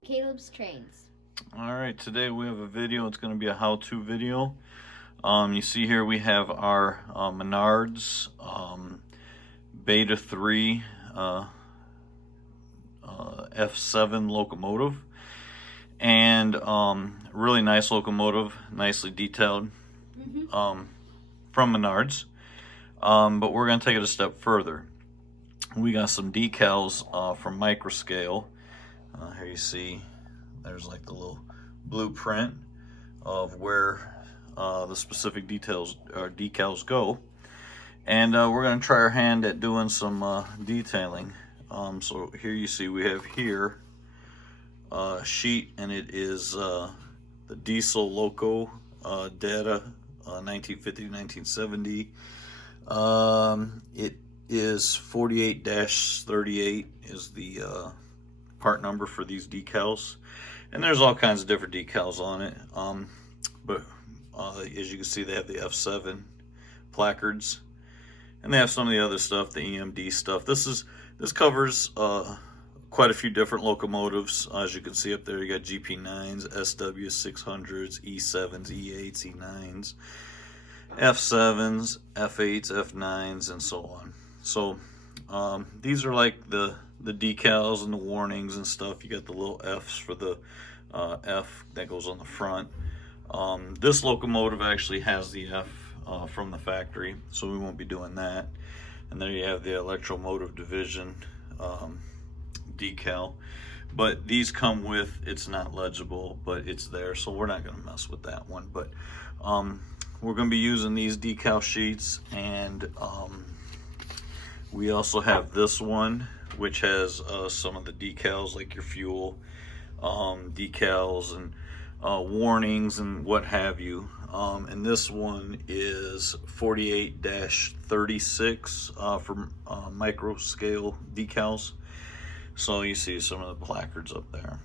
to Caleb's Trains. Alright, today we have a video. It's going to be a how-to video. You see here we have our Menards Beta 3 F7 locomotive. And really nice locomotive, nicely detailed from Menards. But we're going to take it a step further. We got some decals from microscale. Here you see there's like the little blueprint of where the specific decals go, and we're going to try our hand at doing some detailing. So here you see we have here a sheet, and it is the diesel loco data 1950 to 1970. It is 48-38 is the part number for these decals, and there's all kinds of different decals on it, but as you can see they have the F7 placards, and they have some of the other stuff, the EMD stuff. This covers quite a few different locomotives. As you can see up there, you got GP9s, SW600s, E7s, E8s, E9s, F7s, F8s, F9s, and so on. So these are like the decals and the warnings and stuff. You got the little F's for the F that goes on the front. This locomotive actually has the F from the factory, so we won't be doing that. And there you have the electromotive division decal. But these come with, it's not legible, but it's there, so we're not going to mess with that one. But we're going to be using these decal sheets, and we also have this one, which has some of the decals, like your fuel decals and warnings and what have you. And this one is 48-36 for microscale decals. So you see some of the placards up there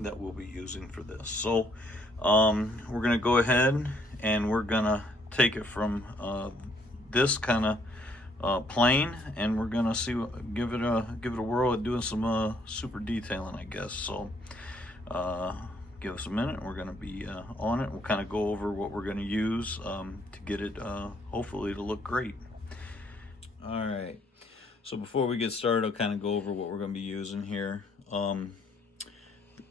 that we'll be using for this. So we're going to go ahead and we're going to take it from this kind of plane, and we're gonna give it a whirl at doing some super detailing, I guess. So give us a minute, and we're gonna be on it. We'll kind of go over what we're gonna use to get it hopefully to look great. All right, so before we get started, I'll kind of go over what we're gonna be using here.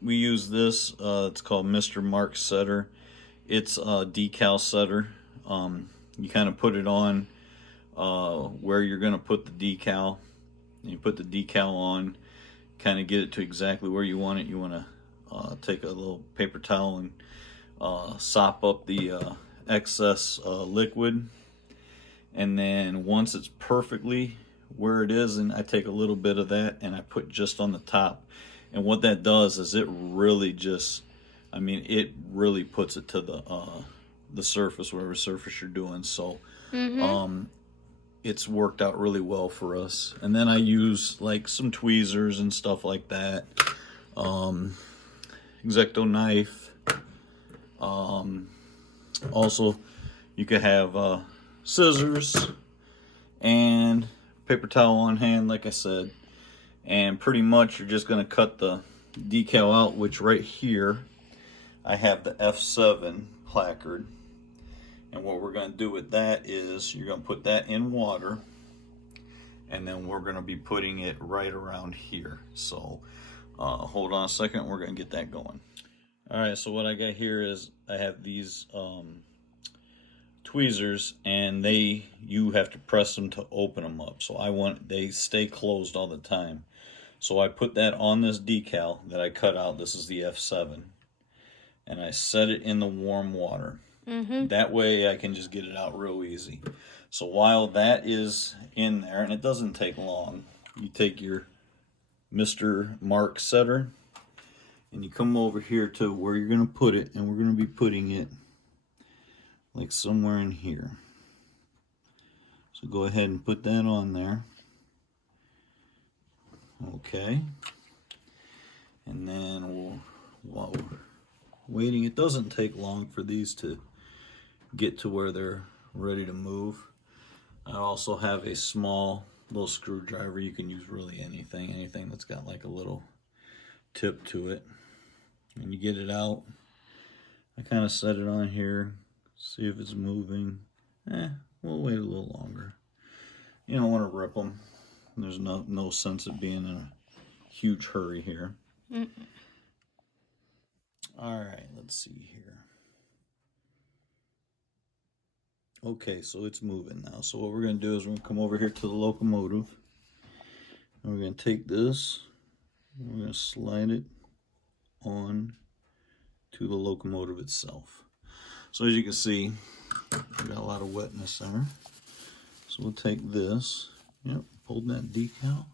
We use this, it's called Mr. Mark Setter. It's a Decal Setter. You kind of put it on where you're going to put the decal, and you put the decal on, kind of get it to exactly where you want it. You want to take a little paper towel and sop up the excess liquid, and then once it's perfectly where it is, and I take a little bit of that and I put just on the top, and what that does is it really just, I mean, it really puts it to the surface, whatever surface you're doing. So it's worked out really well for us. And then I use like some tweezers and stuff like that, X-Acto knife. Also you could have scissors and paper towel on hand, like I said, and pretty much you're just going to cut the decal out, which right here I have the F7 placard. And what we're going to do with that is you're going to put that in water, and then we're going to be putting it right around here. So hold on a second, we're going to get that going. All right, so what I got here is I have these tweezers, and you have to press them to open them up. So they stay closed all the time. So I put that on this decal that I cut out. This is the F7, and I set it in the warm water. That way I can just get it out real easy. So while that is in there, and it doesn't take long, you take your Mr. Mark Setter, and you come over here to where you're going to put it, and we're going to be putting it like somewhere in here. So go ahead and put that on there. Okay. And then while we're waiting, it doesn't take long for these to get to where they're ready to move. I also have a small little screwdriver. You can use really anything that's got like a little tip to it. and you get it out. I kind of set it on here, see if it's moving. We'll wait a little longer. You don't want to rip them. There's no sense of being in a huge hurry here. All right, let's see here. Okay, so it's moving now. So what we're going to do is we're going to come over here to the locomotive. And we're going to take this, and we're going to slide it on to the locomotive itself. So as you can see, we got a lot of wetness there. So we'll take this, hold that decal,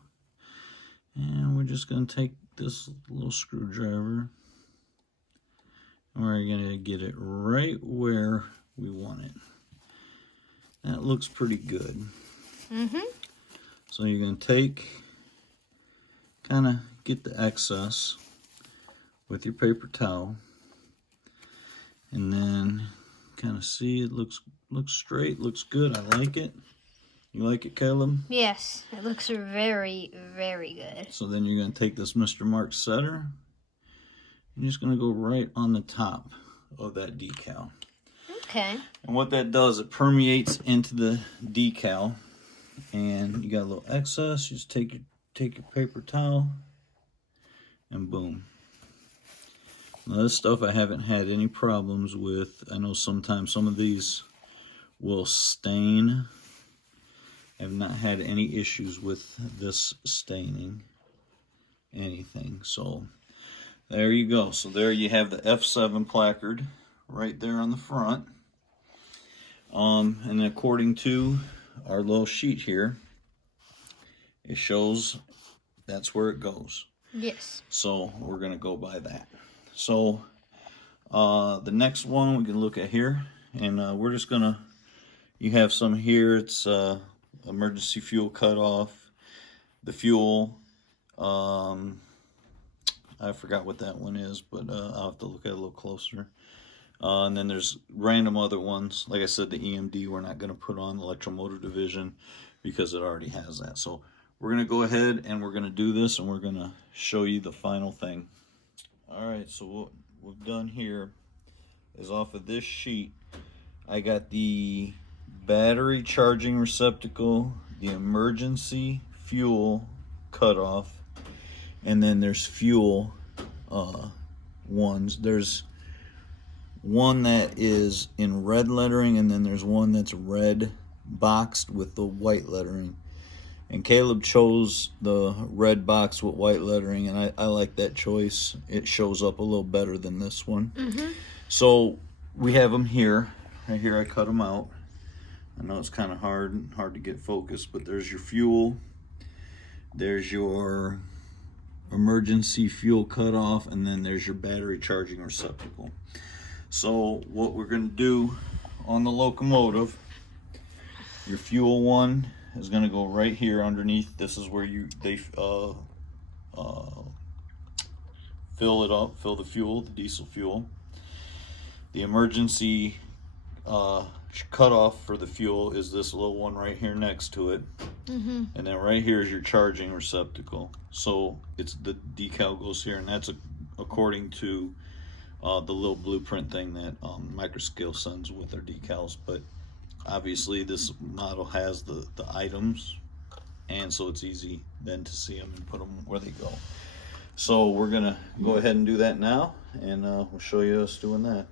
and we're just going to take this little screwdriver, and we're going to get it right where we want it. That looks pretty good. So you're going to kind of get the excess with your paper towel, and then kind of see it looks straight, looks good. I like it. You like it, Caleb? Yes, it looks very, very good. So then you're going to take this Mr. Mark setter. You're just going to go right on the top of that decal. Okay. And what that does, it permeates into the decal, and you got a little excess. You just take your paper towel, and boom. Now this stuff I haven't had any problems with. I know sometimes some of these will stain. I have not had any issues with this staining anything. So there you go. So there you have the F7 placard right there on the front. And according to our little sheet here, it shows that's where it goes. Yes. So we're going to go by that. So the next one we can look at here, and we're just going to, you have some here. It's emergency fuel cutoff, the fuel. I forgot what that one is, but I'll have to look at it a little closer. And then there's random other ones. Like I said, the EMD we're not going to put on the electromotive division because it already has that. So we're going to go ahead and we're going to do this, and we're going to show you the final thing. All right, so what we've done here is off of this sheet, I got the battery charging receptacle, the emergency fuel cutoff, and then there's fuel ones. There's one that is in red lettering, and then there's one that's red boxed with the white lettering. And Caleb chose the red box with white lettering, and I like that choice. It shows up a little better than this one. So we have them here. Right here I cut them out. I know it's kind of hard to get focused, but there's your fuel. There's your emergency fuel cutoff, and then there's your battery charging receptacle. So what we're going to do on the locomotive, your fuel one is going to go right here underneath. This is where they fill it up, fill the fuel, the diesel fuel. The emergency cutoff for the fuel is this little one right here next to it. And then right here is your charging receptacle. So it's the decal goes here, and that's according to the little blueprint thing that Microscale sends with their decals. But obviously this model has the items, and so it's easy then to see them and put them where they go. So we're gonna go ahead and do that now, and we'll show you us doing that.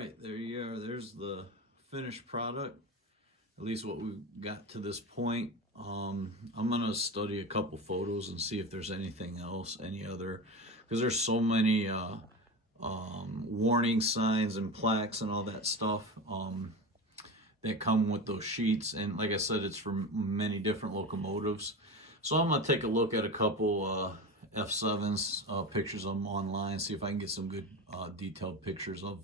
right, there you are. There's the finished product, at least what we got to this point. I'm gonna study a couple photos and see if there's anything else, any other, because there's so many warning signs and plaques and all that stuff that come with those sheets. And like I said, it's from many different locomotives. So I'm gonna take a look at a couple F7s, pictures of them online, see if I can get some good detailed pictures of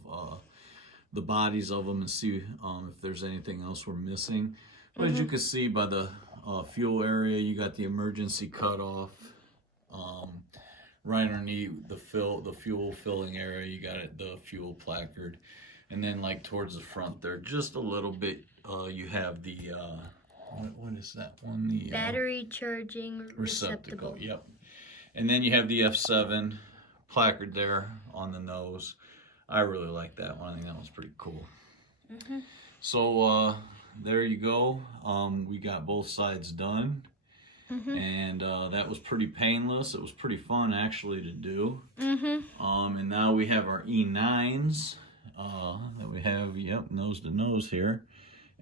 the bodies of them and see if there's anything else we're missing. But as you can see by the fuel area, you got the emergency cutoff. Right underneath the fuel filling area, you got it, the fuel placard. And then like towards the front there, just a little bit, you have the, what is that one? The battery charging receptacle. Yep. And then you have the F7 placard there on the nose. I really like that one. I think that one's pretty cool. So there you go. We got both sides done. And that was pretty painless. It was pretty fun actually to do. And now we have our E9s that we have, yep, nose to nose here.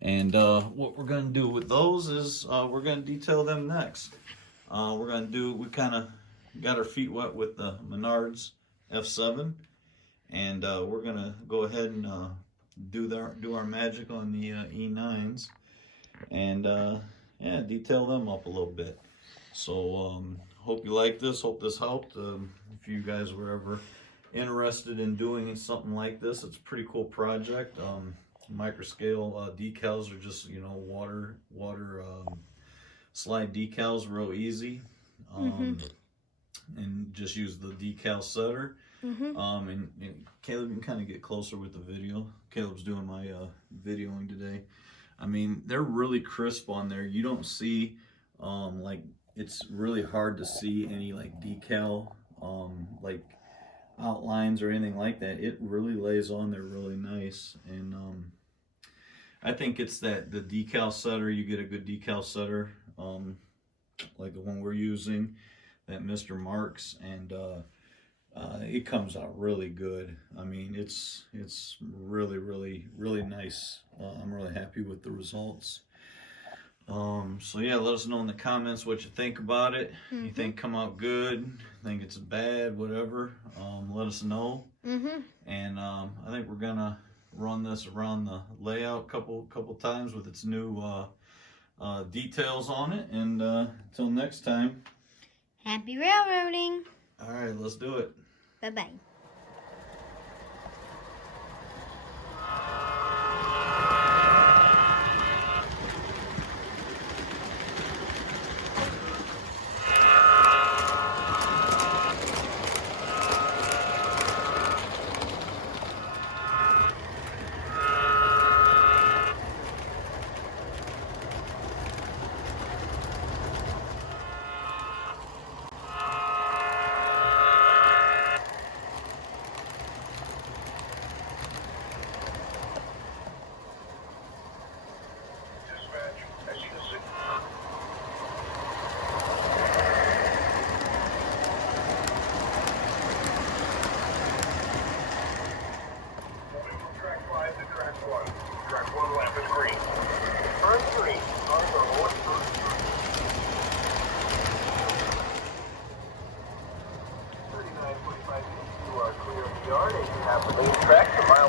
And what we're going to do with those is we're going to detail them next. We're going to do, we kind of got our feet wet with the Menards F7. And we're going to go ahead and do our magic on the E9s. And yeah, detail them up a little bit. So hope you like this, hope this helped. If you guys were ever interested in doing something like this, it's a pretty cool project. Microscale decals are just, you know, water slide decals, real easy. And just use the Decal Setter. And Caleb, you can kind of get closer with the video. Caleb's doing my videoing today. I mean, they're really crisp on there. You don't see, like, it's really hard to see any, like, decal, like, outlines or anything like that. It really lays on there really nice. And I think it's that the Decal Setter, you get a good Decal Setter, like the one we're using, that Mr. Marks, and it comes out really good. I mean, it's really, really, really nice. I'm really happy with the results. So yeah, let us know in the comments what you think about it. You think come out good, think it's bad, whatever, let us know. And I think we're gonna run this around the layout couple times with its new details on it. And until next time, Happy railroading. all right, let's do it. Bye-bye. You are clear of the yard and you have the main track to mile